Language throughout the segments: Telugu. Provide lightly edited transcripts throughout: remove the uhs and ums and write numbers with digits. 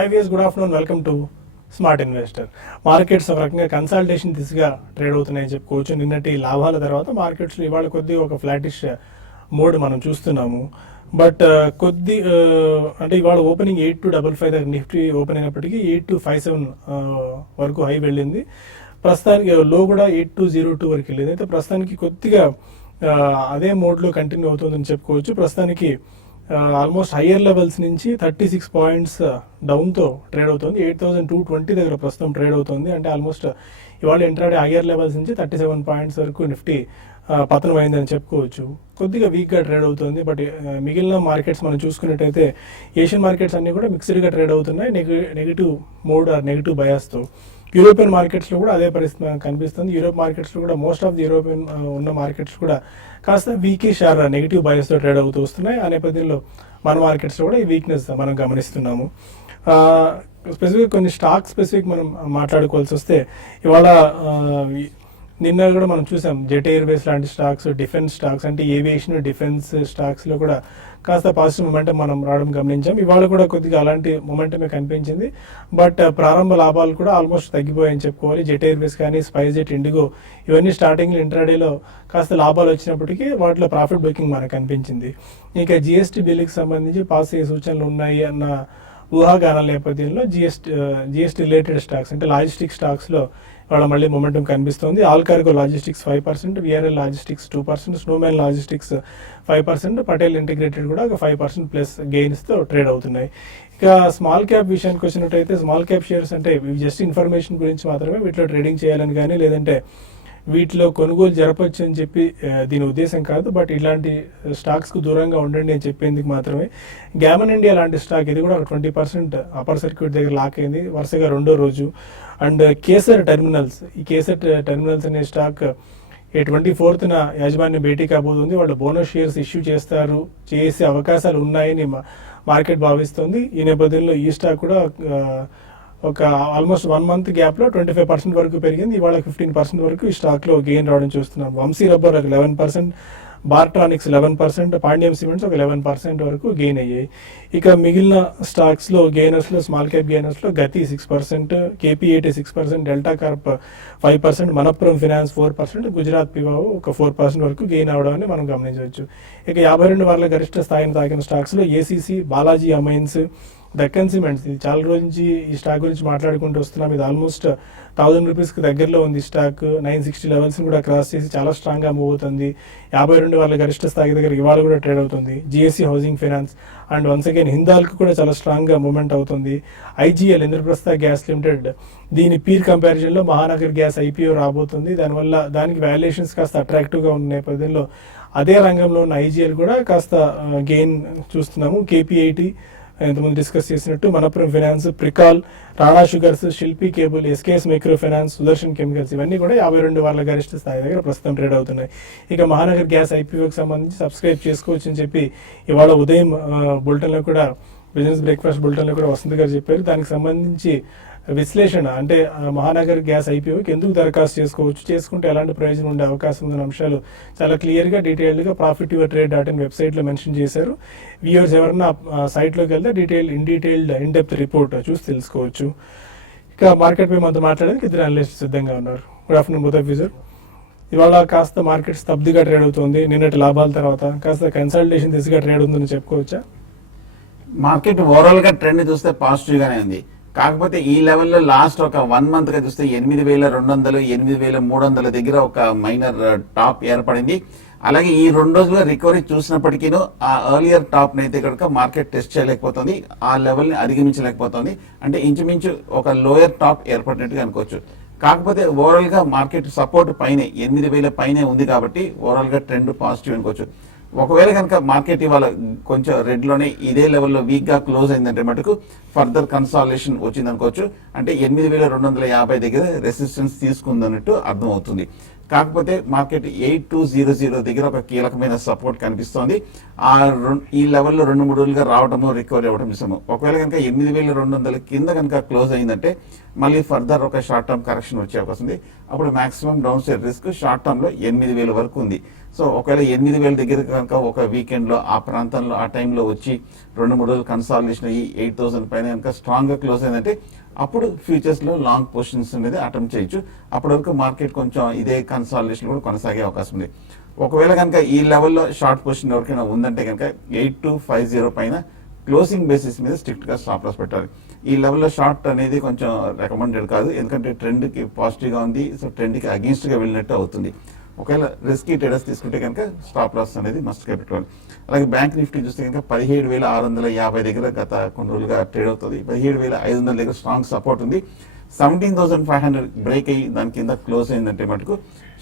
IVS good afternoon, welcome to smart investor. Markets ఒక రకంగా కన్సల్టేషన్ దిశగా ట్రేడ్ అవుతున్నాయని చెప్పుకోవచ్చు. నిన్నటి లాభాల తర్వాత మార్కెట్స్లో ఇవాళ కొద్ది ఒక ఫ్లాటిష్ మోడ్ మనం చూస్తున్నాము. బట్ అంటే ఇవాళ ఓపెనింగ్ 8255 దగ్గర నిఫ్టీ ఓపెన్ అయినప్పటికీ 8257 వరకు హై వెళ్ళింది. ప్రస్తుతానికి లో కూడా 8202 వరకు వెళ్ళింది. అయితే ప్రస్తుతానికి కొద్దిగా అదే మోడ్లో కంటిన్యూ అవుతుందని చెప్పుకోవచ్చు. ప్రస్తుతానికి ఆల్మోస్ట్ హయ్యర్ లెవెల్స్ నుంచి 36 పాయింట్స్ డౌన్తో ట్రేడ్ అవుతుంది. 8220 దగ్గర ప్రస్తుతం ట్రేడ్ అవుతుంది. అంటే ఆల్మోస్ట్ ఇవాళ ఇంట్రాడే హయ్యర్ లెవెల్స్ నుంచి 37 పాయింట్స్ వరకు నిఫ్టీ పతనం అయిందని చెప్పుకోవచ్చు. కొద్దిగా వీక్గా ట్రేడ్ అవుతుంది. బట్ మిగిలిన మార్కెట్స్ మనం చూసుకున్నట్టయితే ఏషియన్ మార్కెట్స్ అన్నీ కూడా మిక్స్డ్గా ట్రేడ్ అవుతున్నాయి, నెగిటివ్ మోడ్ ఆర్ నెగిటివ్ బయాస్తో. యూరోపియన్ మార్కెట్స్లో కూడా అదే పరిస్థితి మనకు కనిపిస్తుంది. యూరోప్ మార్కెట్స్లో కూడా మోస్ట్ ఆఫ్ ది యూరోపియన్ ఉన్న మార్కెట్స్ కూడా కాస్త వీకిష్ ఆర్ నెగిటివ్ బయాస్తో ట్రేడ్ అవుతూ వస్తున్నాయి. ఆ నేపథ్యంలో మన మార్కెట్స్లో కూడా ఈ వీక్నెస్ మనం గమనిస్తున్నాము. స్పెసిఫిక్ కొన్ని స్పెసిఫిక్ మనం మాట్లాడుకోవాల్సి వస్తే ఇవాళ నిన్న కూడా మనం చూసాం జెట్ ఎయిర్వేస్ లాంటి స్టాక్స్, డిఫెన్స్ స్టాక్స్ అంటే ఏవియేషన్ డిఫెన్స్ స్టాక్స్లో కూడా కాస్త పాజిటివ్ మొమెంటం మనం రావడం గమనించాం. ఇవాళ కూడా కొద్దిగా అలాంటి మొమెంటమే కనిపించింది. బట్ ప్రారంభ లాభాలు కూడా ఆల్మోస్ట్ తగ్గిపోయాయని చెప్పుకోవాలి. జెట్ ఎయిర్వేస్ కానీ, స్పైస్ జెట్, ఇండిగో ఇవన్నీ స్టార్టింగ్లో ఇంట్రాడేలో కాస్త లాభాలు వచ్చినప్పటికీ వాటిలో ప్రాఫిట్ బుకింగ్ మనకు కనిపించింది. ఇక జిఎస్టీ బిల్లుకి సంబంధించి పాస్ అయ్యే సూచనలు ఉన్నాయి అన్న ఊహాగానాల నేపథ్యంలో జిఎస్టీ రిలేటెడ్ స్టాక్స్ అంటే లాజిస్టిక్ స్టాక్స్లో వాళ్ళ మళ్ళీ మొమెంటం కనిపిస్తుంది. All cargo logistics 5%, VRL logistics 2%, Snowman logistics 5%, Patel integrated కూడా ఒక 5% ప్లస్ గెయిన్స్తో ట్రేడ్ అవుతున్నాయి. ఇక స్మాల్ క్యాప్ విషయానికి వచ్చినట్టయితే స్మాల్ క్యాప్ షేర్స్ అంటే జస్ట్ ఇన్ఫర్మేషన్ గురించి మాత్రమే వీటిలో ట్రేడింగ్ చేయాలని కానీ లేదంటే వీటిలో కొనుగోలు జరపచ్చు అని చెప్పి దీని ఉద్దేశం కాదు. బట్ ఇలాంటి స్టాక్స్కు దూరంగా ఉండండి అని చెప్పేందుకు మాత్రమే. గ్యామన్ ఇండియా లాంటి స్టాక్ ఇది కూడా ఒక 20% అప్పర్ సర్క్యూట్ దగ్గర లాక్ అయింది వరుసగా రెండో రోజు. అండ్ కేసర్ టెర్మినల్స్, ఈ కేసర్ టెర్మినల్స్ అనే స్టాక్ 24th యాజమాన్యం భేటీ కాబోతుంది. వాళ్ళు బోనస్ షేర్స్ ఇష్యూ చేసే అవకాశాలు ఉన్నాయని మార్కెట్ భావిస్తుంది. ఈ నేపథ్యంలో ఈ స్టాక్ కూడా ఒక ఆల్మోస్ట్ 1 month గ్యాప్లో 25% వరకు పెరిగింది. ఇవాళ 15% వరకు ఈ స్టాక్లో గెయిన్ రావడం చూస్తున్నాం. వంశీ రబ్బర్ ఒక 11%, బార్ట్రానిక్స్ 11%, పాండ్యం సిమెంట్స్ ఒక 11% వరకు గెయిన్ అయ్యాయి. ఇక మిగిలిన స్టాక్స్లో గెయినర్స్లో స్మాల్ క్యాప్ గెయినర్స్లో Gati 6%, KPIT 6%, Delta Corp 5%, Manappuram finance 4%, Gujarat Pipavav ఒక 4% వరకు గెయిన్ అవడాన్ని మనం గమనించవచ్చు. ఇక 52 వారాల గరిష్ట స్థాయిని తాకిన స్టాక్స్లో ACC, Balaji amines, Deccan cements, ఇది చాలా రోజు నుంచి ఈ స్టాక్ గురించి మాట్లాడుకుంటూ వస్తున్నాం. ఇది ఆల్మోస్ట్ 1000 రూపీస్కి దగ్గరలో ఉంది. స్టాక్ 960 లెవెల్స్ని కూడా క్రాస్ చేసి చాలా స్ట్రాంగ్గా మూవ్ అవుతుంది. 52 వారాల గరిష్ట స్థాయి దగ్గర ఇవాళ కూడా ట్రేడ్ అవుతుంది. GSC housing finance and once again హిందాల్కి కూడా చాలా స్ట్రాంగ్గా మూవ్మెంట్ అవుతుంది. ఐజీఎల్ ఇంద్రప్రస్థ గ్యాస్ లిమిటెడ్, దీని పీర్ కంపారిజన్లో మహానగర్ గ్యాస్ ఐపీఓ రాబోతుంది. దానివల్ల దానికి వాల్యుయేషన్స్ కాస్త అట్రాక్టివ్గా ఉన్న నేపథ్యంలో అదే రంగంలో ఉన్న ఐజీఎల్ కూడా కాస్త గెయిన్ చూస్తున్నాము. కేపీఐటీ ఇంతకుముందు డిస్కస్ చేసినట్టు, Manappuram finance, Pricol, Rana sugars, Shilpi cable, SKS micro finance, Sudarshan chemicals ఇవన్నీ కూడా 52 వారాల గరిష్ట స్థాయి దగ్గర ప్రస్తుతం ట్రేడ్ అవుతున్నాయి. ఇక మహానగర్ గ్యాస్ ఐపీఓకి సంబంధించి సబ్స్క్రైబ్ చేసుకోవచ్చు అని చెప్పి ఇవాళ ఉదయం బులెటిన్లో కూడా, బిజినెస్ బ్రేక్ఫాస్ట్ బులెటిన్లో కూడా వసంత్ గారు చెప్పారు. దానికి సంబంధించి విశ్లేషణ అంటే మహానగర్ గ్యాస్ ఐపీఓకి ఎందుకు దరఖాస్తు చేసుకుంటే ఎలాంటి ప్రయోజనం ఉండే అవకాశం ఉందన్న అంశాలు చాలా క్లియర్గా డీటెయిల్డ్గా profityourtrade.in వెబ్సైట్లో మెన్షన్ చేశారు. వ్యూవర్స్ ఎవరన్నా సైట్లోకి వెళ్తే ఇన్ డెప్త్ రిపోర్ట్ చూసి తెలుసుకోవచ్చు. ఇక మార్కెట్ పై మనతో మాట్లాడడానికి ఇద్దరు అనలిస్ట్ సిద్ధంగా ఉన్నారు. Good afternoon both of you sir. ఇవాళ కాస్త మార్కెట్ స్తబ్దుగా ట్రేడ్ అవుతుంది. నిన్నటి లాభాల తర్వాత కాస్త కన్సల్టేషన్ దిశగా ట్రేడ్ ఉందని చెప్పుకోవచ్చా? మార్కెట్ ఓవరాల్గా ట్రెండ్ చూస్తే పాజిటివ్గానే ఉంది. కాకపోతే ఈ లెవెల్లో లాస్ట్ ఒక 1 month గా చూస్తే 8200, 8300 దగ్గర ఒక మైనర్ టాప్ ఏర్పడింది. అలాగే ఈ 2 రోజులుగా రికవరీ చూసినప్పటికీ ఆ ఎర్లియర్ టాప్ అయితే కనుక మార్కెట్ టెస్ట్ చేయలేకపోతుంది, ఆ లెవెల్ని అధిగమించలేకపోతుంది. అంటే ఇంచుమించు ఒక లోయర్ టాప్ ఏర్పడినట్టుగా అనుకోవచ్చు. కాకపోతే ఓవరాల్ గా మార్కెట్ సపోర్ట్ పైనే 8000 పైనే ఉంది కాబట్టి ఓవరాల్ గా ట్రెండ్ పాజిటివ్ అనుకోవచ్చు. ఒకవేళ కనుక మార్కెట్ ఇవాళ కొంచెం రెడ్లోనే ఇదే లెవెల్లో వీక్గా క్లోజ్ అయిందంటే మటుకు ఫర్దర్ కన్సాలిడేషన్ వచ్చింది అనుకోవచ్చు. అంటే 8250 దగ్గర రెసిస్టెన్స్ తీసుకుందన్నట్టు అర్థమవుతుంది. కాకపోతే మార్కెట్ 8200 దగ్గర ఒక కీలకమైన సపోర్ట్ కనిపిస్తోంది. ఈ లెవెల్లో 2-3 రోజులుగా రావడము, రికవరీ అవ్వడం ఇస్తాము. ఒకవేళ కనుక 8200 కింద కనుక క్లోజ్ అయిందంటే మళ్ళీ ఫర్దర్ ఒక షార్ట్ టర్మ్ కరెక్షన్ వచ్చే అవకాశం ఉంది. అప్పుడు maximum down side risk short term లో 8000 వరకు ఉంది. సో ఒకవేళ 8000 దగ్గర కనుక ఒక వీకెండ్ లో ఆ ప్రాంతంలో ఆ టైంలో వచ్చి 2-3 రోజులు కన్సాలిడేషన్ అయ్యి 8000 పైన కనుక స్ట్రాంగ్ గా క్లోజ్ అయిందంటే అప్పుడు ఫ్యూచర్స్ లో లాంగ్ పొజిషన్స్ అనేది అటెంప్ట్ చేయొచ్చు. అప్పటి వరకు మార్కెట్ కొంచెం ఇదే కన్సాలిడేషన్ కూడా కొనసాగే అవకాశం ఉంది. ఒకవేళ కనుక ఈ లెవెల్లో షార్ట్ పొజిషన్ ఎవరికైనా ఉందంటే కనుక 8250 పైన క్లోజింగ్ బేసిస్ మీద స్ట్రిక్ట్ గా స్టాప్ లాస్ పెట్టాలి. ఈ లెవెల్లో షార్ట్ అనేది కొంచెం రికమెండెడ్ కాదు, ఎందుకంటే ట్రెండ్ కి పాజిటివ్ గా ఉంది. సో ట్రెండ్ కి అగేన్స్ట్ గా వెళ్ళినట్టు అవుతుంది. ఒకవేళ రిస్కీ ట్రేడర్స్ తీసుకుంటే కనుక స్టాప్ లాస్ అనేది మస్ట్ గా పెట్టుకోవాలి. అలాగే బ్యాంక్ నిఫ్టీ చూస్తే కనుక 17,650 దగ్గర గత కొన్ని రోజులుగా ట్రేడ్ అవుతుంది. 17,500 దగ్గర స్ట్రాంగ్ సపోర్ట్ ఉంది. 17,500 బ్రేక్ అయ్యి దాని కింద క్లోజ్ అయిందంటే మటుకు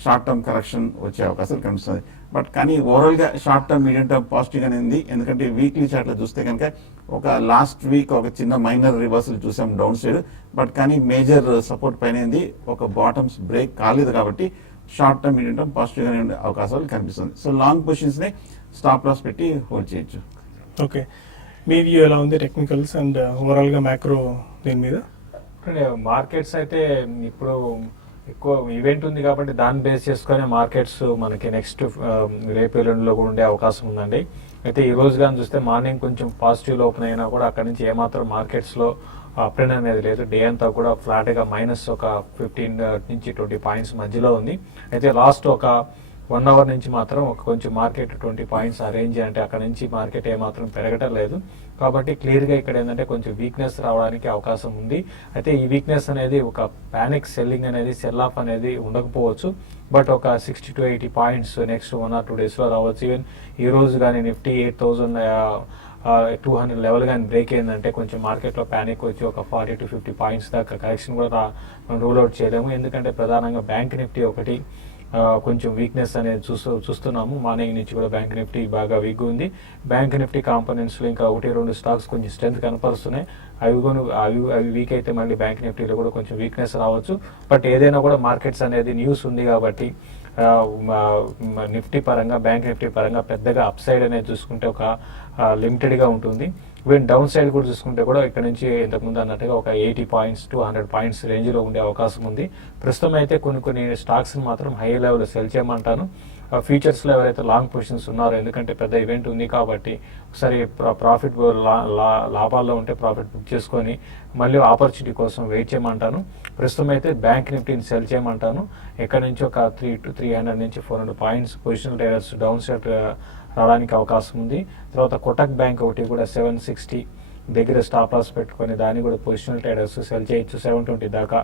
షార్ట్ టర్మ్ కరెక్షన్ వచ్చే అవకాశాలు కనిపిస్తుంది. బట్ కానీ ఓవరాల్ గా short term, medium term positive గానే ఉంది. ఎందుకంటే వీక్లీ చార్ట్ లో చూస్తే కనుక ఒక లాస్ట్ వీక్ ఒక చిన్న మైనర్ రివర్సల్ చూసాం డౌన్ సైడ్. బట్ కానీ మేజర్ సపోర్ట్ పైన ఉంది. ఒక బాటమ్స్ బ్రేక్ కాలేదు కాబట్టి short term, medium term positive గానే ఉండే అవకాశాలు కనిపిస్తుంది. సో లాంగ్ పొజిషన్స్ ని స్టాప్ లాస్ పెట్టి హోల్డ్ చేయొచ్చు. ఓకే, మీ వ్యూ ఎలా ఉంది టెక్నికల్స్ అండ్ ఓవరాల్ గా మ్యాక్రో దీని మీద? మార్కెట్స్ అయితే ఇప్పుడు ఎక్కువ ఈవెంట్ ఉంది కాబట్టి దాన్ని బేస్ చేసుకొని మార్కెట్స్ మనకి నెక్స్ట్ రేపు ఎల్లుండిలో కూడా ఉండే అవకాశం ఉందండి. అయితే ఈ రోజు కానీ చూస్తే మార్నింగ్ కొంచెం పాజిటివ్ ఓపెన్ అయినా కూడా అక్కడ నుంచి ఏమాత్రం మార్కెట్స్లో అప్ ట్రెండ్ అనేది లేదు. డే అంతా కూడా ఫ్లాట్గా మైనస్ ఒక 15 నుంచి 20 పాయింట్స్ మధ్యలో ఉంది. అయితే లాస్ట్ ఒక 1 అవర్ నుంచి మాత్రం ఒక కొంచెం మార్కెట్ 20 పాయింట్స్ అరేంజ్ అంటే అక్కడ నుంచి మార్కెట్ ఏమాత్రం పెరగటం లేదు. కాబట్టి క్లియర్గా ఇక్కడ ఏంటంటే కొంచెం వీక్నెస్ రావడానికి అవకాశం ఉంది. అయితే ఈ వీక్నెస్ అనేది ఒక ప్యానిక్ సెల్లింగ్ అనేది, సెల్ ఆఫ్ అనేది ఉండకపోవచ్చు. బట్ ఒక 60 to 80 పాయింట్స్ నెక్స్ట్ 1 or 2 డేస్లో రావచ్చు. ఈవెన్ ఈ రోజు కానీ నిఫ్టీ 8,200 లెవెల్ కానీ బ్రేక్ అయిందంటే కొంచెం మార్కెట్లో ప్యానిక్ వచ్చి ఒక 40 to 50 పాయింట్స్ దాకా కరెక్షన్ కూడా రూల్ అవుట్ చేయలేము. ఎందుకంటే ప్రధానంగా బ్యాంక్ నిఫ్టీ ఒకటి కొంచెం వీక్నెస్ అనేది చూస్తున్నాము. మార్నింగ్ నుంచి కూడా బ్యాంక్ నిఫ్టీ బాగా వీక్ ఉంది. బ్యాంక్ నిఫ్టీ కాంపోనెంట్స్లో ఇంకా 1-2 స్టాక్స్ కొంచెం స్ట్రెంత్ కనపరుస్తున్నాయి. అవి వీక్ అయితే మళ్ళీ బ్యాంక్ నిఫ్టీలో కూడా కొంచెం వీక్నెస్ రావచ్చు. బట్ ఏదైనా కూడా మార్కెట్స్ అనేది న్యూస్ ఉంది కాబట్టి నిఫ్టీ పరంగా, బ్యాంక్ నిఫ్టీ పరంగా పెద్దగా అప్ సైడ్ అనేది చూసుకుంటే ఒక లిమిటెడ్గా ఉంటుంది. ఈవెన్ డౌన్ సైడ్ కూడా చూసుకుంటే కూడా ఇక్కడ నుంచి ఇంతకుముందు అన్నట్టుగా ఒక 80 పాయింట్స్ to 100 పాయింట్స్ రేంజ్లో ఉండే అవకాశం ఉంది. ప్రస్తుతం అయితే కొన్ని స్టాక్స్ని మాత్రం హై లెవెల్ సెల్ చేయమంటాను. ఫ్యూచర్స్లో ఎవరైతే లాంగ్ పొజిషన్స్ ఉన్నారో, ఎందుకంటే పెద్ద ఈవెంట్ ఉంది కాబట్టి ఒకసారి ప్రాఫిట్ లాభాల్లో ఉంటే ప్రాఫిట్ బుక్ చేసుకొని మళ్ళీ ఆపర్చునిటీ కోసం వెయిట్ చేయమంటాను. ప్రస్తుతం అయితే బ్యాంక్ నిఫ్టీని సెల్ చేయమంటాను. ఎక్కడి నుంచి ఒక 300 నుంచి 400 points positional traders down side రావడానికి అవకాశం ఉంది. తర్వాత కోటక్ బ్యాంక్ ఒకటి కూడా 760 దగ్గర స్టాప్ లాస్ పెట్టుకొని దాన్ని కూడా పొజిషనల్ ట్రేడర్స్ సెల్ చేయొచ్చు. 720 దాకా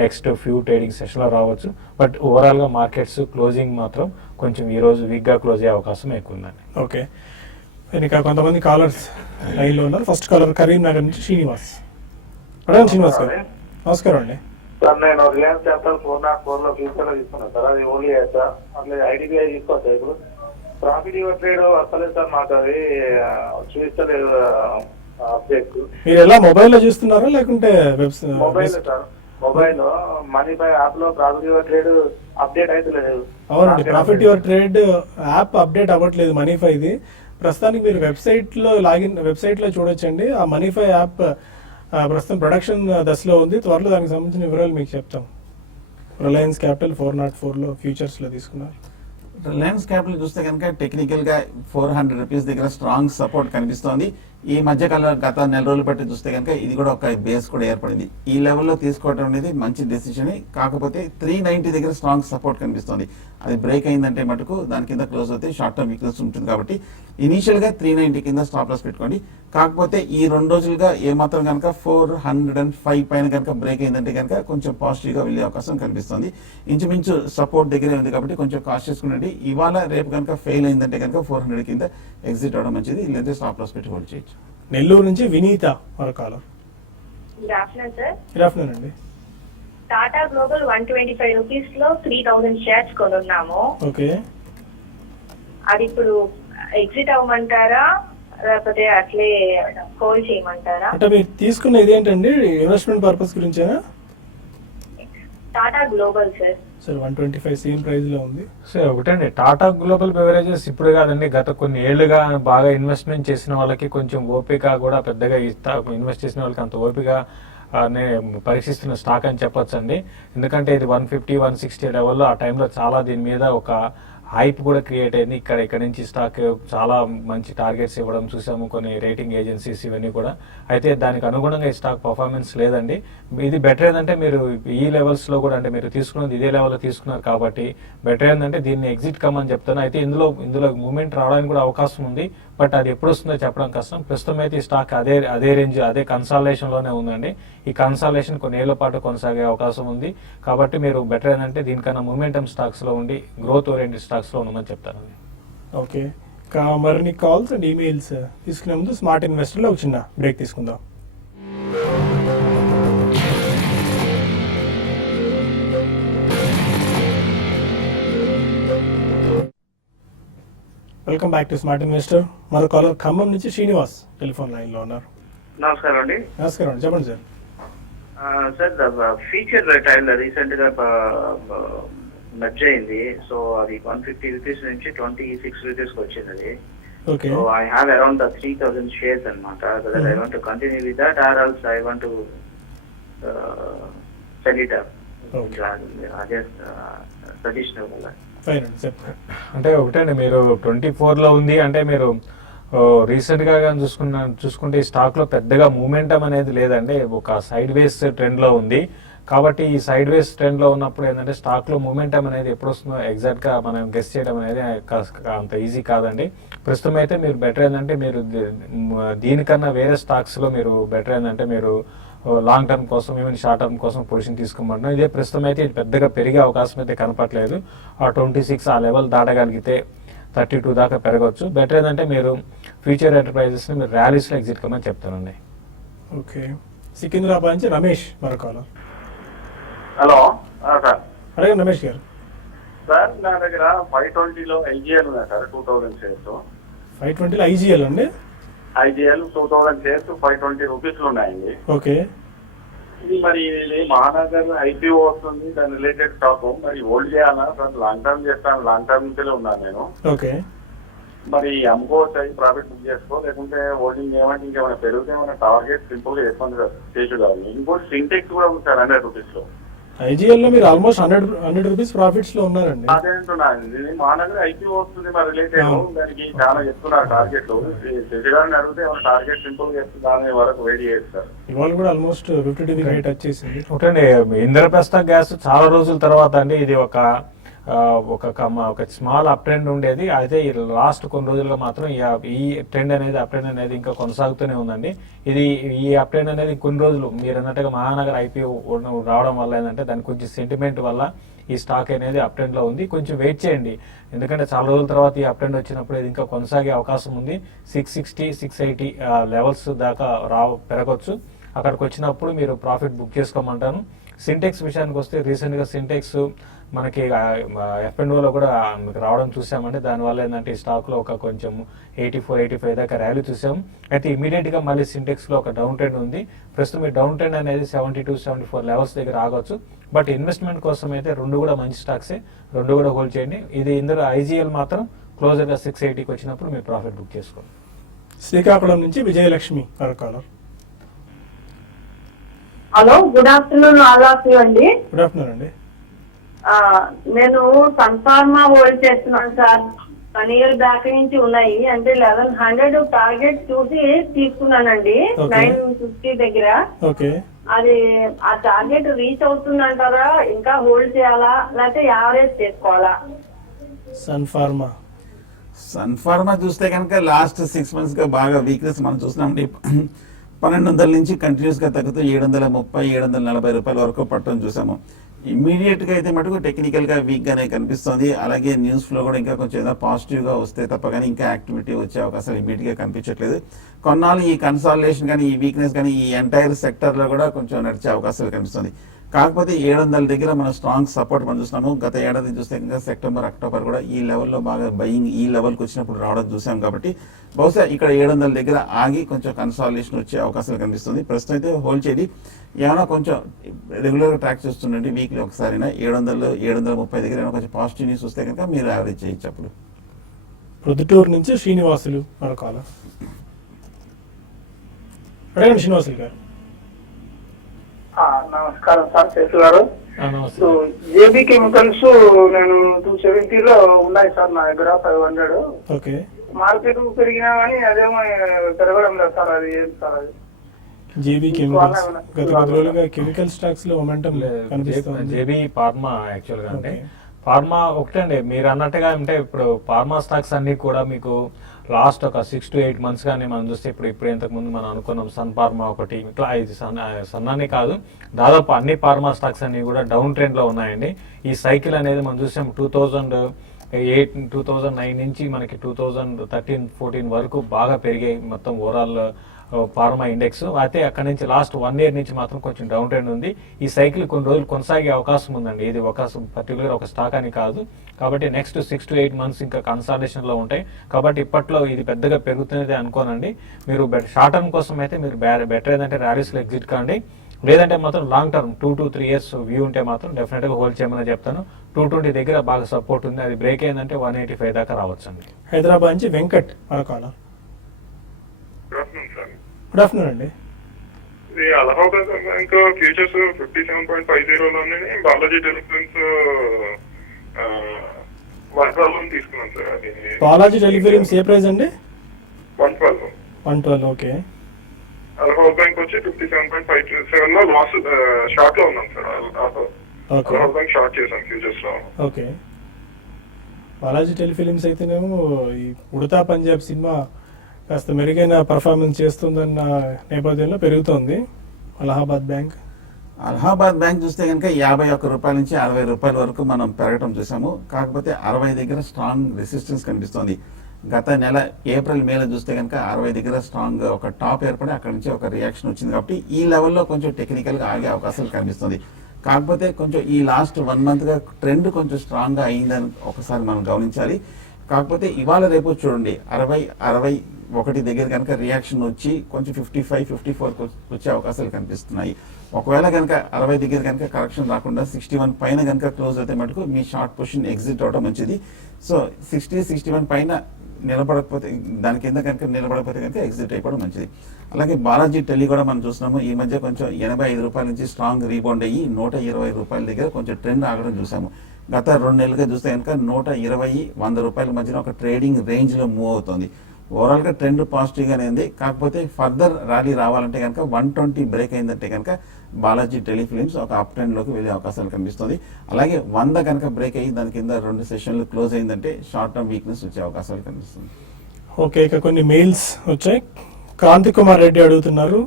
నెక్స్ట్ ఫ్యూ ట్రేడింగ్ సెషన్లో రావచ్చు. బట్ ఓవరాల్గా మార్కెట్స్ క్లోజింగ్ మాత్రం కొంచెం ఈ రోజు వీక్గా క్లోజ్ అయ్యే అవకాశం ఎక్కువ ఉందండి. ఓకే, ఇంకా కొంతమంది కాలర్స్ లైన్లో ఉన్నారు. ఫస్ట్ కాలర్ కరీంనగర్ నుంచి శ్రీనివాస్. అడగండి శ్రీనివాస్ గారు. నమస్కారం అండి. సార్ నేను రిలయన్స్ క్యాపిటల్ 404 లో ఫ్యూచర్ లో తీసుకున్నాను సార్. అది ఓన్లీ సార్ అట్లా ఐడిబిఐ తీసుకోవచ్చు. ఇప్పుడు ప్రాఫిట్ యువర్ ట్రేడ్ వస్తలేదు సార్, మాకు అది చూపిస్తలేదు అప్డేట్స్. మీరు ఎలా మొబైల్లో చూస్తున్నారా లేకుంటే మొబైల్ సార్, మొబైల్ మనీపై యాప్ లో ప్రాఫిట్ యువర్ ట్రేడ్ అప్డేట్ అయితే లేదు. అవునండి, profit your trade app update అవ్వట్లేదు మనీఫైది. ప్రస్తుతానికి మీరు వెబ్సైట్లో చూడొచ్చండి. ఆ మనీఫై యాప్ ప్రస్తుతం ప్రొడక్షన్ దశలో ఉంది. త్వరలో దానికి సంబంధించిన వివరాలు మీకు చెప్తాం. రిలయన్స్ క్యాపిటల్ 404లో ఫ్యూచర్స్లో తీసుకున్నారు. రిలయన్స్ క్యాపిటల్ చూస్తే కనుక టెక్నికల్ గా 400 రూపీస్ దగ్గర స్ట్రాంగ్ సపోర్ట్ కనిపిస్తోంది. ఈ మధ్య కాలంలో గత నెల రోజులు బట్టి చూస్తే కనుక ఇది కూడా ఒక బేస్ కూడా ఏర్పడింది. ఈ లెవెల్లో తీసుకోవడం అనేది మంచి డెసిషన్. కాకపోతే 390 దగ్గర స్ట్రాంగ్ సపోర్ట్ కనిపిస్తుంది. అది బ్రేక్ అయిందంటే మటుకు దాని కింద క్లోజ్ అవుతే షార్ట్ టర్మ్ వీక్నెస్ ఉంటుంది. కాబట్టి ఇనీషియల్ గా 390 కింద స్టాప్ లాస్ పెట్టుకోండి. కాకపోతే ఈ 2 రోజులుగా ఏమాత్రం కనుక 405 పైన కనుక బ్రేక్ అయిందంటే కనుక కొంచెం పాజిటివ్ గా వెళ్ళే అవకాశం కనిపిస్తుంది. ఇంచుమించు సపోర్ట్ దగ్గరే ఉంది కాబట్టి కొంచెం కాషియస్ ఉండండి. ఇవాళ రేపు కనుక ఫెయిల్ అయిందంటే కనుక 400 కింద ఎగ్జిట్ అవడం మంచిది. లేదా స్టాప్ లాస్ పెట్టి హోల్డ్ చేయొచ్చు. నెల్లూరు నుంచి వినీత మరో caller. Good afternoon sir. Good afternoon అండి. టాటా గ్లోబల్ 125 రూపీస్ లో 3000 షేర్స్ కొనున్నాము. ఓకే, అది ఇప్పుడు ఎగ్జిట్ అవ్వమంటారా లేకపోతే అట్లే హోల్డ్ చేయమంటారా? అంటే మీరు తీసుకున్న ఇదేంటండి, ఇన్వెస్ట్మెంట్ పర్పస్ గురించేనా? Tata global sir. Sir 125 same ప్రైస్లో ఉంది. సో ఒకటండి, టాటా గ్లోబల్ బెవరేజెస్ ఇప్పుడు కాదండి, గత కొన్ని ఏళ్లుగా బాగా ఇన్వెస్ట్మెంట్ చేసిన వాళ్ళకి కొంచెం ఓపిక కూడా పెద్దగా ఇన్వెస్ట్ చేసిన వాళ్ళకి అంత ఓపిక పరీక్షిస్తున్న స్టాక్ అని చెప్పొచ్చు అండి. ఎందుకంటే ఇది 150, 160 లెవెల్లో ఆ టైంలో చాలా దీని మీద ఒక హైప్ కూడా క్రియేట్ అయింది. ఇక్కడ నుంచి స్టాక్ చాలా మంచి టార్గెట్స్ ఇవ్వడం చూసాము కొన్ని రేటింగ్ ఏజెన్సీస్ ఇవన్నీ కూడా. అయితే దానికి అనుగుణంగా ఈ స్టాక్ పర్ఫార్మెన్స్ లేదండి. ఇది బెటర్ ఏంటంటే మీరు ఈ లెవెల్స్లో కూడా, అంటే మీరు తీసుకున్నది ఇదే లెవెల్లో తీసుకున్నారు కాబట్టి బెటర్ ఏంటంటే దీన్ని ఎగ్జిట్ కమ్మని చెప్తాను. అయితే ఇందులో మూమెంట్ రావడానికి కూడా అవకాశం ఉంది, బట్ అది ఎప్పుడు వస్తుందో చెప్పడం కష్టం. ప్రస్తుతం అయితే ఈ స్టాక్ అదే రేంజ్, అదే కన్సాలేషన్లోనే ఉందండి. ఈ కన్సాలేషన్ కొన్ని ఏళ్ల పాటు కొనసాగే అవకాశం ఉంది. కాబట్టి మీరు బెటర్ ఏంటంటే దీనికన్నా మూమెంటమ్ స్టాక్స్లో ఉండి గ్రోత్ ఓరియంటెడ్ స్టాక్స్లో ఉండమని చెప్తానండి. ఓకే, ఇంకా మరిన్ని కాల్స్ అండ్ ఈమెయిల్స్ తీసుకునే ముందు స్మార్ట్ ఇన్వెస్టర్లో ఒక చిన్న బ్రేక్ తీసుకుందాం. Welcome back to smart investor. మరో కాలర్ ఖమ్మం నుంచి శ్రీనివాస్ టెలిఫోన్ లైన్లో ఉన్నారు. నమస్కారం అండి. నమస్కారం అండి, చెప్పండి సార్. సార్ ఫీచర్ టైల్ రీసెంట్ గా మెర్జ్ అయింది. సో అది 150 రూపీస్ నుంచి 26 రూపీస్ కి వచ్చింది అది. Okay, so I have around 3000 shares అన్నమాట. I want to continue with that or also I want to sell it up. అదే సజెషన్ ఇవ్వాలి. ఫైన్ అండి, చెప్పండి. అంటే ఒకటండి, మీరు 24లో ఉంది అంటే మీరు రీసెంట్గా కానీ చూసుకుంటే ఈ స్టాక్లో పెద్దగా మూమెంటం అనేది లేదండి, ఒక సైడ్ వేస్ ట్రెండ్లో ఉంది. కాబట్టి ఈ సైడ్ వేస్ ట్రెండ్లో ఉన్నప్పుడు ఏంటంటే స్టాక్లో మూమెంటం అనేది ఎప్పుడు వస్తుందో ఎగ్జాక్ట్గా మనం గెస్ చేయడం అనేది అంత ఈజీ కాదండి. ప్రస్తుతం అయితే మీరు బెటర్ ఏంటంటే మీరు దీనికన్నా వేరే స్టాక్స్లో మీరు బెటర్ ఏంటంటే మీరు లాంగ్ టర్మ్ కోసం ఈవెన్ షార్ట్ టర్మ్ కోసం పొజిషన్ తీసుకోమంటున్నాం. ఇదే ప్రస్తుతం అయితే ఇది పెద్దగా పెరిగే అవకాశం అయితే కనపట్లేదు. ఆ 26 ఆ లెవెల్ దాటగలిగితే 32 దాకా పెరగవచ్చు. బెటర్ ఏంటంటే మీరు ఫ్యూచర్ ఎంటర్ప్రైజెస్ని మీరు ర్యాలీస్లో ఎగ్జిట్ కమ్మని చెప్తానండి. ఓకే, సికింద్రాబాద్ నుంచి రమేష్ మరో కాలర్. Hello sir. అడగండి రమేష్ గారు. సార్ నా దగ్గర 520లో ఐజీఎల్ ఉన్నాయి సార్, 2000 షేర్స్. 520లో ఐజీఎల్ అండి. ఐజీఎల్ 2000 షేర్స్ 520 రూపీస్ ఉన్నాయండి. ఓకే, ఇది మరి ఇది మహానగర్ ఐపీఓ వస్తుంది, దాని రిలేటెడ్ స్టాక్. మరి హోల్డ్ చేయాలా సార్? లాంగ్ టర్మ్ చేస్తాను, లాంగ్ టర్మ్ నుంచే ఉన్నాను నేను. ఓకే, మరి అమ్ముకోవచ్చు, ప్రాఫిట్ బుక్ చేసుకో, లేకుంటే హోల్డింగ్ ఏమంటే ఇంకేమైనా పెరిగితే ఏమైనా టార్గెట్ సింపుల్ గా చేసుకుంటే చేసి కావాలి. ఇంకోటి సింటెక్స్ కూడా ఉంది సార్ 100 రూపీస్ లో. ఐజీఎల్ లో మీరు ఆల్మోస్ట్ 100 రూపీస్ ప్రాఫిట్స్ లో ఉన్నారండి. అదే అంటున్నాను, ఇది మహానగర్ ఐపీఓ వస్తుంది మరి రిలేటెడ్, దానికి చాలా చెప్తున్నారు టార్గెట్లు. శశి గారిని అడిగితే ఏమైనా టార్గెట్ సింపుల్ గా చెప్తే దాని వరకు వెయిట్ చేస్తారు. ఇవాళ కూడా ఆల్మోస్ట్ 50 డిగ్రీ హైట్ వచ్చేసింది. ఒకటండి, ఇంద్రప్రస్థ గ్యాస్ చాలా రోజుల తర్వాత అండి ఇది ఒక స్మాల్ అప్ ట్రెండ్ ఉండేది. అయితే ఈ లాస్ట్ కొన్ని రోజులుగా మాత్రం ఈ ట్రెండ్ అనేది అప్ ట్రెండ్ అనేది ఇంకా కొనసాగుతూనే ఉందండి. ఈ అప్ ట్రెండ్ అనేది కొన్ని రోజులు మీరు అన్నట్టుగా మహానగర్ ఐపీఓ రావడం వల్ల ఏంటంటే దానికి కొంచెం సెంటిమెంట్ వల్ల ఈ స్టాక్ అనేది అప్ ట్రెండ్ లో ఉంది. కొంచెం వెయిట్ చేయండి, ఎందుకంటే చాలా రోజుల తర్వాత ఈ అప్ ట్రెండ్ వచ్చినప్పుడు ఇది ఇంకా కొనసాగే అవకాశం ఉంది. 660, 680 లెవెల్స్ దాకా పెరగొచ్చు. అక్కడికి వచ్చినప్పుడు మీరు ప్రాఫిట్ బుక్ చేసుకోమంటాను. సింటెక్స్ విషయానికి వస్తే రీసెంట్గా సింటెక్స్ మనకి F&Oలో కూడా రావడం చూసామండి. దానివల్ల ఏంటంటే ఈ స్టాక్లో ఒక కొంచెం 84, 85 దాకా ర్యాలీ చూసాం. అయితే ఇమీడియట్గా మళ్ళీ సింటెక్స్లో ఒక డౌన్ ట్రెండ్ ఉంది. ప్రస్తుతం ఈ డౌన్ ట్రెండ్ అనేది 72, 74 లెవెల్స్ దగ్గర ఆగొచ్చు. బట్ ఇన్వెస్ట్మెంట్ కోసం అయితే రెండు కూడా మంచి స్టాక్సే, రెండు కూడా హోల్డ్ చేయండి. ఇందులో ఐజీఎల్ మాత్రం క్లోజర్గా 680కి వచ్చినప్పుడు మీరు ప్రాఫిట్ బుక్ చేసుకోండి. శ్రీకాకుళం నుంచి విజయలక్ష్మి మరో caller. Hello, good afternoon all of you అండి. గుడ్ ఆఫ్టర్నూన్ అండి. నేను సన్ఫార్మా హోల్డ్ చేస్తున్నాను సార్. 1 year బ్యాక్ నుంచి ఉన్నాయి, అంటే 1100 టార్గెట్ చూసి తీసుకున్నానండి. 950 దగ్గర. ఓకే, అది ఆ టార్గెట్ రీచ్ అవుతుందంటారా, ఇంకా హోల్డ్ చేయాలా, లేకపోతే యావరేజ్ చేసుకోవాలా? సన్ఫార్మా చూస్తే కనుక లాస్ట్ 6 months గా బాగా వీక్నెస్ మనం చూస్తున్నామండి. 1200 నుంచి కంటిన్యూస్ గా తగ్గుతూ 730, 740 రూపాయల వరకు పట్టడం చూసాము. ఇమ్మీడియట్ గా అయితే మటుకు టెక్నికల్ గా వీక్ గానే కనిపిస్తుంది. అలాగే న్యూస్ ఫ్లో కూడా ఇంకా కొంచెం ఏదో పాజిటివ్ గా వస్తే తప్ప కానీ ఇంకా యాక్టివిటీ వచ్చే అవకాశాలు ఇమ్మీడియట్ గా కనిపించట్లేదు. కొన్నాళ్ళు ఈ కన్సాలిడేషన్ కానీ ఈ వీక్నెస్ కానీ ఈ ఎంటైర్ సెక్టర్ లో కూడా కొంచెం నడిచే అవకాశాలు కనిపిస్తుంది. కాకపోతే 700 దగ్గర మనం స్ట్రాంగ్ సపోర్ట్ మనం చూస్తున్నాము. గత ఏడాది చూస్తే ఇంకా సెప్టెంబర్ అక్టోబర్ కూడా ఈ లెవెల్లో బాగా బయింగ్ ఈ లెవెల్కి వచ్చినప్పుడు రావడం చూసాం. కాబట్టి బహుశా ఇక్కడ 700 దగ్గర ఆగి కొంచెం కన్సాలిడేషన్ వచ్చే అవకాశాలు కనిపిస్తుంది. ప్రస్తుతం అయితే హోల్డ్ చేయండి. ఏమైనా కొంచెం రెగ్యులర్గా ట్రాక్ చేస్తుండండి వీక్లీ ఒకసారైనా 700 730 దగ్గర ఏమైనా కొంచెం పాజిటివ్ న్యూస్ వస్తే కనుక మీరు యావరేజ్ చేయొచ్చు. అప్పుడు ప్రొద్దుటూరు నుంచి శ్రీనివాసులు మరొకాల అడగండి శ్రీనివాసులు గారు. నమస్కారం సార్ శేషు గారు. నమస్తే. జేబీ కెమికల్స్ నేను 270 ఉన్నాయి సార్ నా దగ్గర 500. ఓకే, మార్కెట్ పెరిగినా కానీ అదేమో పెరగడం లేదు సార్. అది ఏం సార్ అది? జేబీ కెమికల్స్ గత కొద్ది రోజులుగా కెమికల్ స్టాక్స్ లో మొమెంటం కనిపిస్తుంది. జేబీ ఫార్మా యాక్చువల్ గా అంటే ఓకే. ఫార్మా ఒకటండి మీరు అన్నట్టుగా అంటే ఇప్పుడు ఫార్మా స్టాక్స్ అన్ని కూడా మీకు లాస్ట్ ఒక 6 to 8 months గానీ మనం చూస్తే ఇప్పుడు ఇంతకు ముందు మనం అనుకున్నాం సన్ ఫార్మా ఒకటి, ఇట్లా ఇది సన్నానే కాదు దాదాపు అన్ని ఫార్మా స్టాక్స్ అన్ని కూడా డౌన్ ట్రెండ్ లో ఉన్నాయండి. ఈ సైకిల్ అనేది మనం చూసాం 2009 నుంచి మనకి 2013-14 వరకు బాగా పెరిగాయి మొత్తం ఓవరాల్ ఫార్మా ఇండెక్స్. అయితే అక్కడ నుంచి లాస్ట్ 1 year నుంచి మాత్రం కొంచెం డౌన్ ట్రెండ్ ఉంది. ఈ సైకిల్ కొన్ని రోజులు కొనసాగే అవకాశం ఉందండి. ఇది ఒక పర్టికులర్ ఒక స్టాక్ అని కాదు. కాబట్టి నెక్స్ట్ 6 to 8 months ఇంకా కన్సాలిడేషన్ లో ఉంటాయి. కాబట్టి ఇప్పట్లో ఇది పెద్దగా పెరుగుతున్నది అనుకోనండి. మీరు షార్ట్ టర్మ్ కోసం అయితే మీరు బెటర్ ఏదంటే ర్యాలీస్ లో ఎగ్జిట్ కాండి. లేదంటే మాత్రం long term 2 to 3 years view ఉంటే మాత్రం డెఫినెట్ గా హోల్డ్ చేయమని చెప్తాను. 220 దగ్గర బాగా సపోర్ట్ ఉంది. అది బ్రేక్ అయిందంటే 185 దాకా రావచ్చు అండి. హైదరాబాద్ నుంచి వెంకట్ మరొకాల. గుడ్ ఆఫ్టర్నూన్ అండి. ఇది అలహాబాద్ బ్యాంక్ ఫ్యూచర్స్ 57.50లోనే బాలాజీ టెలిఫిలిమ్స్ 112 తీసుకున్నాం సార్. అది బాలాజీ టెలిఫిలిమ్స్ ఏ ప్రైస్ అండి? 112. 112. ఓకే. అలహాబాద్ బ్యాంక్ వచ్చి 57.57 లో లాస్ షార్ట్ లో ఉన్నాం sir. Okay. Allahabad bank short చేసాం ఫ్యూచర్స్ లో. ఓకే. బాలాజీ టెలిఫిలిమ్స్ అయితేనేమో ఈ ఉడతా పంజాబ్ సినిమా కాస్త మెరుగైన పర్ఫార్మెన్స్ చేస్తుందన్న నేపథ్యంలో పెరుగుతోంది. అలహాబాద్ బ్యాంక్ చూస్తే కనుక 51 రూపాయల నుంచి 60 రూపాయల వరకు మనం పెరగటం చూసాము. కాకపోతే 60 దగ్గర స్ట్రాంగ్ రెసిస్టెన్స్ కనిపిస్తోంది. గత నెల ఏప్రిల్ మేలో చూస్తే కనుక 60 దగ్గర స్ట్రాంగ్ ఒక టాప్ ఏర్పడి అక్కడ నుంచి ఒక రియాక్షన్ వచ్చింది. కాబట్టి ఈ లెవెల్లో కొంచెం టెక్నికల్గా ఆగే అవకాశాలు కనిపిస్తుంది. కాకపోతే కొంచెం ఈ లాస్ట్ 1 monthగా ట్రెండ్ కొంచెం స్ట్రాంగ్గా అయిందని ఒకసారి మనం గమనించాలి. కాకపోతే ఇవాళ రేపు చూడండి 60-61 దగ్గర కనుక రియాక్షన్ వచ్చి కొంచెం 55-54 వచ్చే అవకాశాలు కనిపిస్తున్నాయి. ఒకవేళ కనుక 60 దగ్గర కనుక కరెక్షన్ రాకుండా 61 పైన కనుక క్లోజ్ అయితే మటుకు మీ షార్ట్ పొజిషన్ ఎగ్జిట్ అవడం మంచిది. సో 60-61 పైన నిలబడకపోతే దాని కింద కనుక నిలబడకపోతే కనుక ఎగ్జిట్ అయిపోవడం మంచిది. అలాగే బాలాజీ టెలి కూడా మనం చూస్తున్నాము. ఈ మధ్య కొంచెం 85 రూపాయల నుంచి స్ట్రాంగ్ రీబౌండ్ అయ్యి 120 రూపాయల దగ్గర కొంచెం ట్రెండ్ ఆగడం చూసాము. గత 2 నెలలుగా చూస్తే కనుక 120-100 రూపాయల మధ్యన ఒక ట్రేడింగ్ రేంజ్ లో మూవ్ అవుతుంది. ఓవరాల్ గా ట్రెండ్ పాజిటివ్ గానే ఉంది. కాకపోతే ఫర్దర్ ర్యాలీ రావాలంటే కనుక 120 బ్రేక్ అయిందంటే కనుక బాలాజీ టెలిఫిలిమ్స్ ఒక అప్ ట్రెండ్ లోకి వెళ్ళే అవకాశాలు కనిపిస్తుంది. అలాగే 100 కనుక బ్రేక్ అయ్యి దాని కింద 2 సెషన్లు క్లోజ్ అయిందంటే షార్ట్ టర్మ్ వీక్నెస్ వచ్చే అవకాశాలు కనిపిస్తుంది. ఓకే. ఇక కొన్ని మెయిల్స్ వచ్చాయి. క్రాంతి కుమార్ రెడ్డి అడుగుతున్నారు,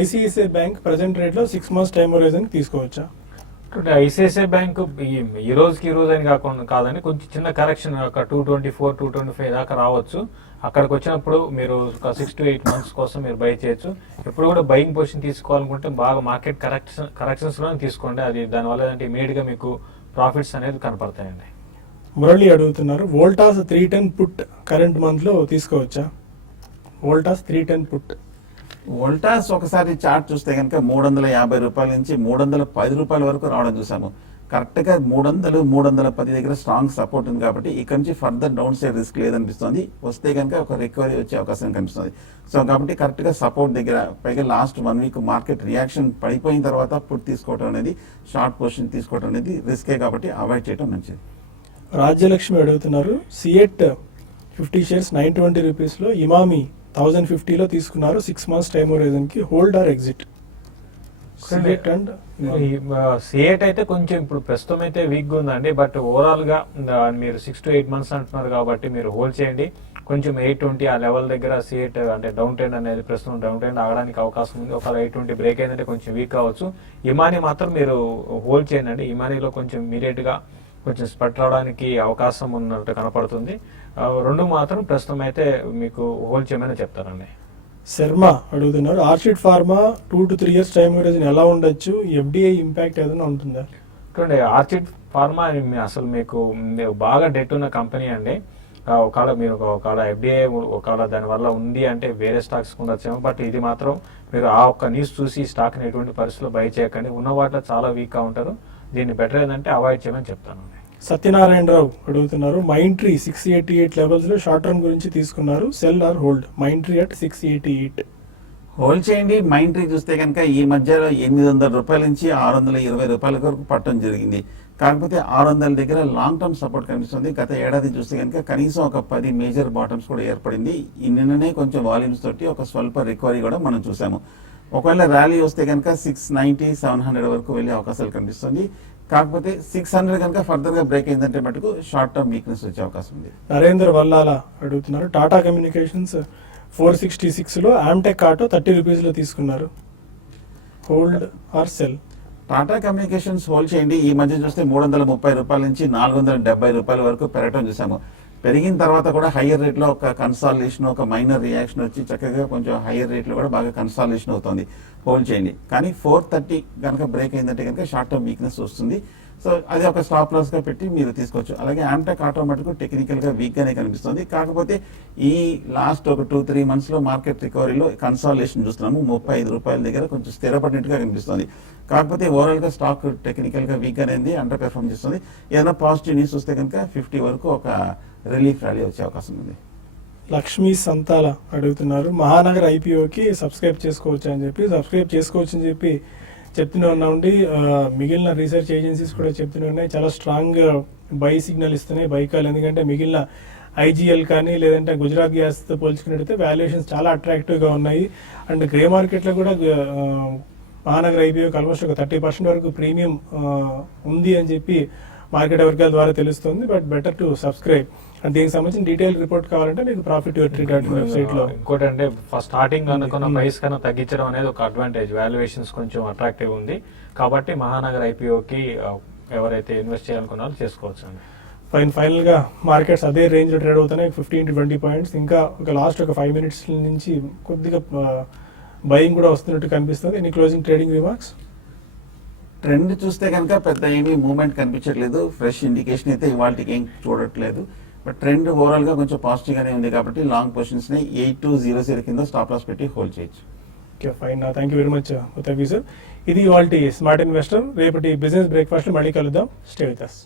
ఐసిఐసిఐ బ్యాంక్ ప్రజెంట్ రేట్ లో 6 months టైం హోరైజన్ తీసుకోవచ్చా? ఐసిఐసిఐ బ్యాంక్ ఈ రోజుకి ఈ రోజు అని కాదని కొంచెం చిన్న కరెక్షన్ ఒక 224-225 దాకా రావచ్చు. అక్కడికి వచ్చినప్పుడు మీరు ఒక 6 to 8 months కోసం మీరు బై చేయొచ్చు. ఎప్పుడు కూడా బయింగ్ పొజిషన్ తీసుకోవాలనుకుంటే బాగా మార్కెట్ కరెక్షన్స్ లో తీసుకోండి. అది దానివల్ల ఏంటంటే ఇమీడియట్ గా మీకు ప్రాఫిట్స్ అనేది కనపడతాయండి. మురళి అడుగుతున్నారు, వోల్టాస్ 310 పుట్ కరెంట్ మంత్ లో తీసుకోవచ్చా? వోల్టాస్ 310 పుట్. వోల్టాస్ ఒకసారి చార్ట్ చూస్తే కనుక 350 రూపాయల నుంచి 310 రూపాయల వరకు రావడం చూసాము. కరెక్ట్గా 300-310 దగ్గర స్ట్రాంగ్ సపోర్ట్ ఉంది. కాబట్టి ఇక్కడ నుంచి ఫర్దర్ డౌన్ సైడ్ రిస్క్ లేదనిపిస్తుంది. వస్తే కనుక ఒక రికవరీ వచ్చే అవకాశం కనిపిస్తుంది. సో కాబట్టి కరెక్ట్గా సపోర్ట్ దగ్గర, పైగా లాస్ట్ 1 week మార్కెట్ రియాక్షన్ పడిపోయిన తర్వాత పుట్ తీసుకోవడం అనేది, షార్ట్ పొజిషన్ తీసుకోవడం అనేది రిస్కే. కాబట్టి అవాయిడ్ చేయడం మంచిది. రాజ్యలక్ష్మి అడుగుతున్నారు, సిఎట్ 50 shares 920 రూపీస్లో, ఇమామి 1050లో తీసుకున్నారు. 6 months టైం హోరైజన్ కి హోల్డ్ ఆర్ ఎగ్జిట్? సిఎట్ అండ్ సిఎట్ అయితే కొంచెం ఇప్పుడు ప్రస్తుతం అయితే వీక్గా ఉందండి. బట్ ఓవరాల్ గా మీరు 6 to 8 months అంటున్నారు కాబట్టి మీరు హోల్డ్ చేయండి. కొంచెం 820 ఆ లెవెల్ దగ్గర సిఎట్ అంటే డౌన్ ట్రెండ్ అనేది ప్రస్తుతం డౌన్ ట్రెండ్ ఆగడానికి అవకాశం ఉంది. ఒక 820 బ్రేక్ అయిందంటే కొంచెం వీక్ కావచ్చు. ఇమాని మాత్రం మీరు హోల్డ్ చేయండి. ఇమానీలో కొంచెం ఇమీడియట్ గా కొంచెం స్ప్రెడ్ రావడానికి అవకాశం ఉన్నట్టు కనపడుతుంది. 2 మాత్రం ప్రస్తుతం అయితే మీకు హోల్డ్ చేయమని చెప్తారండి. శర్మ అడుగుతున్నారు, orchid pharma 2 to 3 years time horizon ఎలా ఉండొచ్చు, ఎఫ్డిఐ ఇంపాక్ట్ ఏదైనా ఉంటుందా? చూడండి, ఆర్చిడ్ ఫార్మా అసలు మీకు బాగా డెట్ ఉన్న కంపెనీ అండి. ఒకవేళ మీరు ఒకవేళ ఎఫ్డిఐ ఒకవేళ దానివల్ల ఉంది అంటే వేరే స్టాక్స్ ఉండొచ్చేమో, బట్ ఇది మాత్రం మీరు ఆ ఒక్క న్యూస్ చూసి స్టాక్ని ఎటువంటి పరిస్థితుల్లో బై చేయకండి. ఉన్న వాటిలో చాలా వీక్గా ఉంటారు. దీన్ని బెటర్ ఏంటంటే అవాయిడ్ చేయమని చెప్తాను. సత్యనారాయణరావు అడుగుతున్నారు, మైండ్ ట్రీ 688 లెవెల్స్లో షార్ట్ టర్మ్ గురించి తీసుకున్నారు, sell or hold? Mindtree at 688. Hold చేయండి. మైండ్ ట్రీ చూస్తే కనుక ఈ మధ్యలో 800 రూపాయల నుంచి 620 రూపాయల వరకు పట్టడం జరిగింది. కాకపోతే 600 దగ్గర లాంగ్ టర్మ్ సపోర్ట్ కనిపిస్తుంది. గత ఏడాది చూస్తే కనుక కనీసం ఒక 10 మేజర్ బాటమ్స్ కూడా ఏర్పడింది. నిన్ననే కొంచెం వాల్యూమ్స్ తోటి ఒక స్వల్ప రికవరీ కూడా మనం చూసాము. ఒకవేళ ర్యాలీ వస్తే కనుక 690, 700 వరకు వెళ్ళే అవకాశాలు కనిపిస్తుంది. కాకపోతే 600 కనుక ఫర్దర్ గా బ్రేక్ అయిందంటే మటుకు షార్ట్ టర్మ్ వీక్నెస్ వచ్చే అవకాశం ఉంది. నరేందర్ వల్లాల అడుగుతున్నారు, టాటా కమ్యూనికేషన్స్ 466లో ఆమ్టెక్ ఆటో 30 రూపీస్లో తీసుకున్నారు, hold are cell? Tata communications hold చేయండి. ఈ మధ్య చూస్తే 330 రూపాయల నుంచి 470 రూపాయల వరకు పెరగటం చూసాము. పెరిగిన తర్వాత కూడా హయ్యర్ రేట్లో ఒక కన్సాలిడేషన్, ఒక మైనర్ రియాక్షన్ వచ్చి చక్కగా కొంచెం హయ్యర్ రేట్లో కూడా బాగా కన్సాలిడేషన్ అవుతుంది. హోల్డ్ చేయండి. కానీ 430 కనుక బ్రేక్ అయిందంటే కనుక షార్ట్ టర్మ్ వీక్నెస్ వస్తుంది. సో అది ఒక స్టాప్ లాస్ గా పెట్టి మీరు తీసుకోవచ్చు. అలాగే ఆమ్టెక్ ఆటోమేటిక్ టెక్నికల్ గా వీక్ గానే కనిపిస్తుంది. కాకపోతే ఈ లాస్ట్ ఒక 2-3 మంత్స్ లో మార్కెట్ రికవరీలో కన్సాలిడేషన్ చూస్తున్నాము. 35 రూపాయల దగ్గర కొంచెం స్థిరపడినట్టుగా కనిపిస్తుంది. కాకపోతే ఓవరాల్ గా స్టాక్ టెక్నికల్ గా వీక్ అనేది అండర్ పెర్ఫార్మ్ చేస్తుంది. ఏదైనా పాజిటివ్ న్యూస్ వస్తే కనుక 50 వరకు ఒక రిలీఫ్ ర్యాలీ వచ్చే అవకాశం ఉంది. లక్ష్మీ సంతాల అడుగుతున్నారు, మహానగర్ ఐపీఓకి సబ్స్క్రైబ్ చేసుకోవచ్చు అని చెప్పి, సబ్స్క్రైబ్ చేసుకోవచ్చు అని చెప్పి చెప్తూనే ఉన్నామండి. మిగిలిన రీసెర్చ్ ఏజెన్సీస్ కూడా చెప్తూనే ఉన్నాయి, చాలా స్ట్రాంగ్ బై సిగ్నల్ ఇస్తున్నాయి, బై కాల్. ఎందుకంటే మిగిలిన ఐజీఎల్ కానీ లేదంటే గుజరాత్ గ్యాస్తో పోల్చుకున్నట్టయితే వాల్యుయేషన్స్ చాలా అట్రాక్టివ్గా ఉన్నాయి. అండ్ గ్రే మార్కెట్లో కూడా మహానగర్ ఐపీఓకి ఆల్మోస్ట్ ఒక 30% వరకు ప్రీమియం ఉంది అని చెప్పి మార్కెట్ వర్గాల ద్వారా తెలుస్తుంది. But better to subscribe. And దీనికి సంబంధించిన డీటెయిల్ రిపోర్ట్ కావాలంటే మీకు profityourtree.in వెబ్సైట్ లో. ఇంకోటి అంటే ఫస్ట్ స్టార్టింగ్ అనుకున్న ప్రైస్ కన్నా తగ్గించడం అనేది ఒక అడ్వాంటేజ్. వాల్యుయేషన్స్ కొంచెం అట్రాక్టివ్ ఉంది కాబట్టి మహానగర్ ఐపీఓకి ఎవరైతే ఇన్వెస్ట్ చేయాలనుకున్నారో చేసుకోవచ్చు అండి. ఫైనల్ గా మార్కెట్స్ అదే రేంజ్ లో ట్రేడ్ అవుతున్నాయి, 15 to 20 పాయింట్స్. ఇంకా ఒక లాస్ట్ ఒక 5 minutes నుంచి కొద్దిగా బయింగ్ కూడా వస్తున్నట్టు కనిపిస్తుంది. Any closing trading remarks? Trend చూస్తే కనుక పెద్ద ఏమీ మూవ్మెంట్ కనిపించట్లేదు. ఫ్రెష్ ఇండికేషన్ అయితే ఇవాళకి ఏం చూడట్లేదు. బట్ ట్రెండ్ ఓవరాల్ గా కొంచెం పాజిటివ్ గానే ఉంది కాబట్టి లాంగ్ పొజిషన్స్ ని 8200 కింద స్టాప్ లాస్ పెట్టి హోల్డ్ చేయొచ్చు. Okay, fine. Thank you very much ఉత్తవ్ సార్. ఇది ఇవాల్టి స్మార్ట్ ఇన్వెస్టర్. రేపటి బిజినెస్ బ్రేక్ఫాస్ట్ మళ్ళీ కలుద్దాం. Stay with us.